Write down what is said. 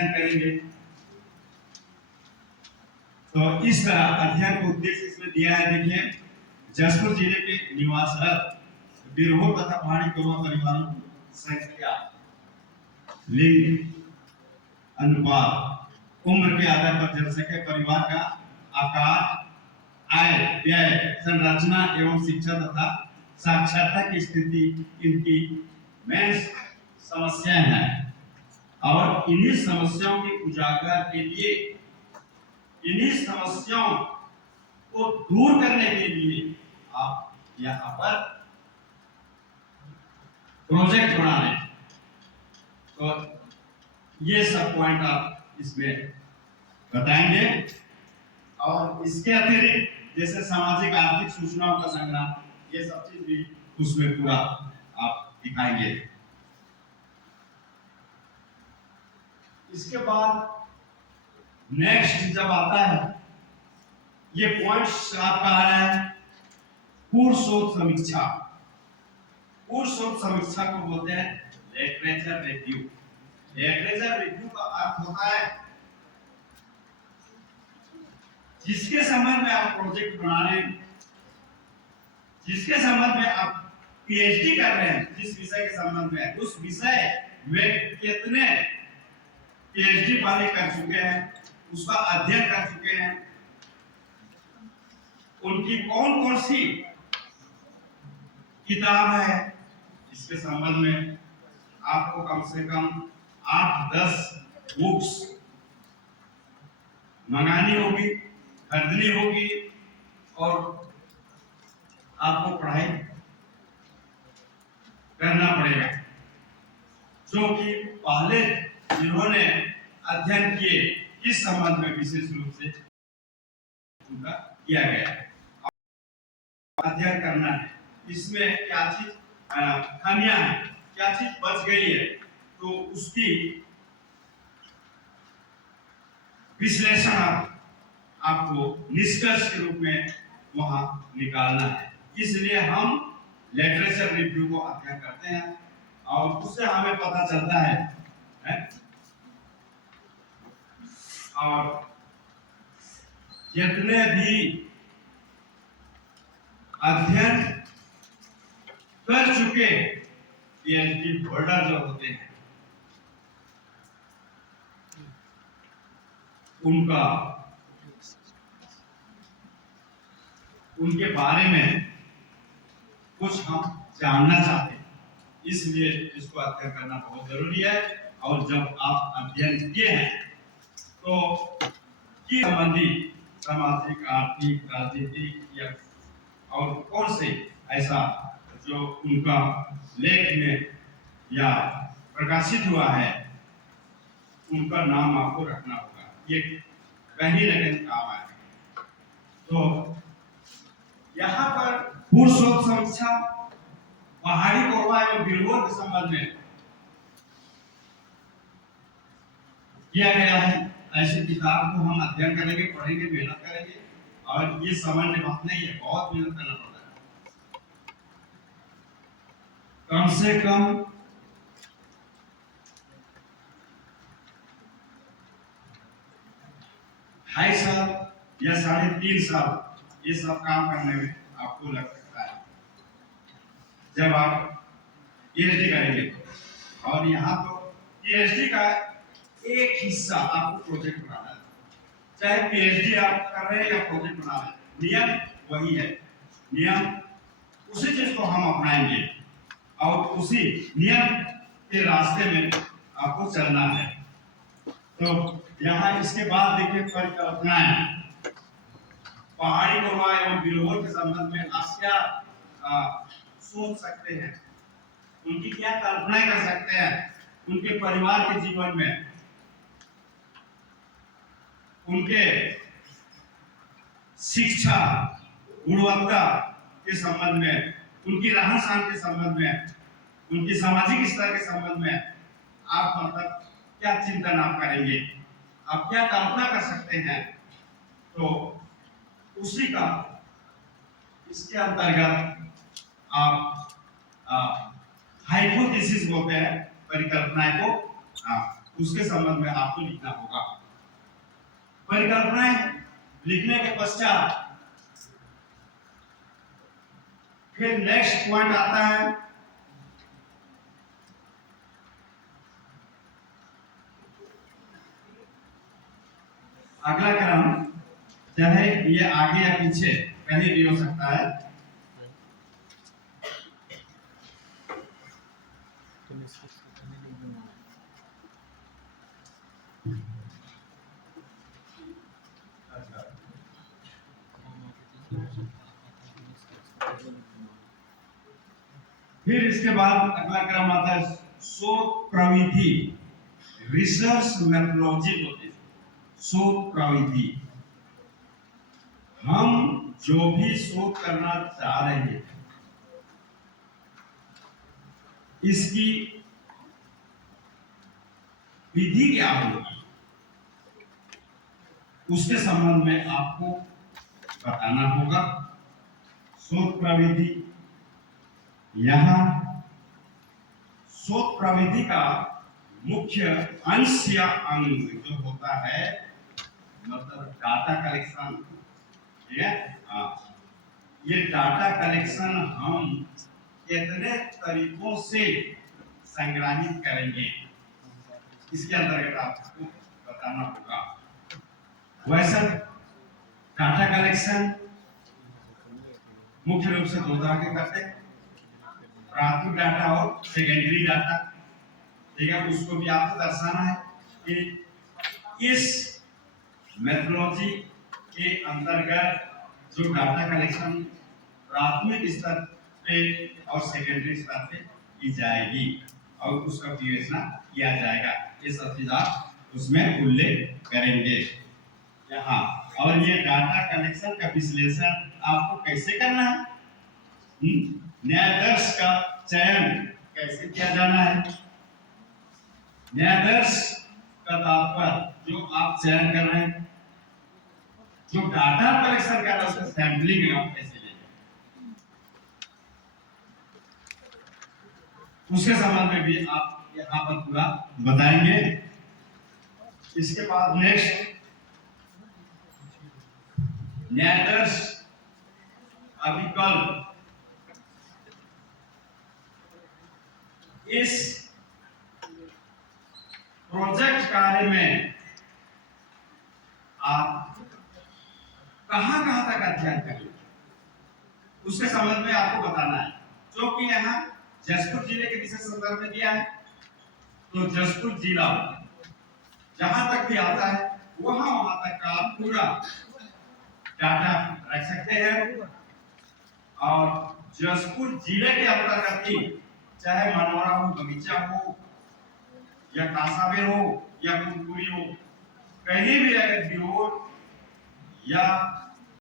अध्ययन करेंगे। तो इस तरह अध्ययन का उद्देश्य इसमें दिया है। देखिए, जसपुर जिले के निवासरत बिरहोर तथा पहाड़ी कोरवा परिवारों की संख्या, लिंग, अनुपात, उम्र के आधार पर जनसंख्या, परिवार का आकार, आय व्यय, संरचना एवं शिक्षा तथा साक्षरता की स्थिति इनकी मेन समस्याएं हैं। और इन्हीं समस्याओं के उजागर के लिए, इन्हीं समस्याओं को दूर करने के लिए आप यहाँ पर प्रोजेक्ट बना रहे हैं। तो ये सब पॉइंट आप इसमें बताएंगे। और इसके अतिरिक्त जैसे सामाजिक आर्थिक सूचनाओं का संग्रह, ये सब चीज भी उसमें पूरा आप दिखाएंगे। इसके बाद नेक्स्ट जब आता है, ये पॉइंट्स आपका आ रहा है पूर्व शोध समीक्षा। पूर्व शोध समीक्षा को बोलते हैं लिटरेचर रिव्यू। लिटरेचर रिव्यू का अर्थ होता है जिसके संबंध में आप प्रोजेक्ट बना रहे हैं, जिसके संबंध में आप पीएचडी कर रहे हैं, जिस विषय के संबंध में, उस विषय में कितने पीएचडी वाले कर चुके हैं, उसका अध्ययन कर चुके हैं, उनकी कौन कौन सी किताब है, इसके संबंध में आपको कम से कम 8-10 बुक्स मंगानी होगी, खरीदनी होगी और आपको पढ़ाई करना पड़ेगा। जो कि पहले जिन्होंने अध्ययन किए इस संबंध में विशेष रूप से उनका किया गया है। अध्ययन करना है, इसमें क्या चीज खामियां हैं, क्या चीज बच गई है, तो उसकी विश्लेषण आपको निष्कर्ष के रूप में वहां निकालना है। इसलिए हम लिटरेचर रिव्यू को अध्ययन करते हैं और उससे हमें पता चलता है? और जितने भी अध्ययन कर चुके पीएचडी होल्डर जो होते हैं, उनके बारे में कुछ हम जानना चाहते हैं, इसलिए इसको अध्ययन करना बहुत जरूरी है। और जब आप अध्ययन किए हैं तो की संबंधी सामाजिक, आर्थिक, राजनीतिक या और कौन से ऐसा जो उनका लेख में या प्रकाशित हुआ है, उनका नाम आपको रखना होगा, ये कहीं न कहीं काम आएगा। तो यहाँ पर पूर्व शोध समीक्षा पहाड़ी कोरवा एवं बिरहोर के संबंध में किया गया है। ऐसी किताब को हम अध्ययन करेंगे, पढ़ेंगे, मेहनत करेंगे। और ये सामान्य बात नहीं है, बहुत मेहनत करना पड़ता है। कम से कम 2.5 साल या 3.5 साल ये सब काम करने में आपको लग सकता है जब आप पीएचडी करेंगे। और यहाँ तो पीएचडी का एक हिस्सा आपको प्रोजेक्ट बनाना है, चाहे पीएचडी आप कर रहे हैं या प्रोजेक्ट बना रहे हैं, नियम वही है। नियम उसी चीज को हम अपनाएंगे और उसी नियम के रास्ते में आपको चलना है। तो यहाँ इसके बाद देखिए परिकल्पनाएं, पहाड़ी कोरवा एवं बिरहोर के संबंध में आप क्या सोच सकते हैं, उनकी क्या कल्पनाएं कर सकते हैं, उनके परिवार के जीवन में, उनके शिक्षा गुणवत्ता के संबंध में, उनकी रहन सहन के संबंध में, उनकी सामाजिक स्तर के संबंध में आप मतलब क्या चिंतन आप करेंगे, आप क्या कल्पना कर सकते हैं। तो उसी का इसके अंतर्गत आप हाइपोथेसिस बोलते हैं, परिकल्पनाएं को आप उसके संबंध में आपको लिखना होगा। परिकल्पनाएं लिखने के पश्चात फिर नेक्स्ट पॉइंट आता है अगला क्रम, चाहे ये आगे या पीछे कहीं भी हो सकता है। फिर इसके बाद अगला क्रम आता है शोध प्रविधि, रिसर्च मेथोडोलॉजी बोलते हैं। शोध प्रविधि, हम जो भी शोध करना चाह रहे हैं इसकी विधि क्या होगी, उसके संबंध में आपको बताना होगा। शोध प्रविधि, यहां शोध प्रविधि का मुख्य अंश या अंग जो होता है मतलब डाटा कलेक्शन, ये डाटा कलेक्शन हम कितने तरीकों से संग्रहित करेंगे इसके अंतर्गत आपको बताना होगा। वैसे डाटा कलेक्शन मुख्य रूप से दो तरह के करते हैं, प्राथमिक डाटा और सेकेंडरी डाटा। ठीक है, उसको भी आपको दर्शाना है कि इस मेथोडोलॉजी के अंतर्गत जो डाटा कलेक्शन प्राथमिक स्तर पे और सेकेंडरी स्तर पे की जाएगी और उसका विवेचना किया जाएगा, ये सब चीज आप उसमें उल्लेख करेंगे यहाँ। और ये डाटा कलेक्शन का विश्लेषण आपको कैसे करना है, न्यायादर्श का चयन कैसे किया जाना है। न्यायादर्श का तात्पर्य जो आप चयन कर रहे हैं, जो डाटा कलेक्शन कर रहे हैं उसका सैंपलिंग आप कैसे लेंगे, उसके संबंध में भी आप यहाँ पर पूरा बताएंगे। इसके बाद नेक्स्ट न्यायादर्श अभिकल्प, इस प्रोजेक्ट कार्य में आप कहां तक अध्ययन करेंगे उसके संबंध में आपको बताना है। जो कि यहाँ जसपुर जिले के विशेष संदर्भ में दिया है, तो जसपुर जिला जहां तक भी आता है वहां तक का पूरा डाटा रख सकते हैं। और जसपुर जिले के अंतर्गत ही चाहे मनोरा हो, बगीचा हो या कासाबेर हो या कुनकुरी हो, कहीं भी अगर बिरोड या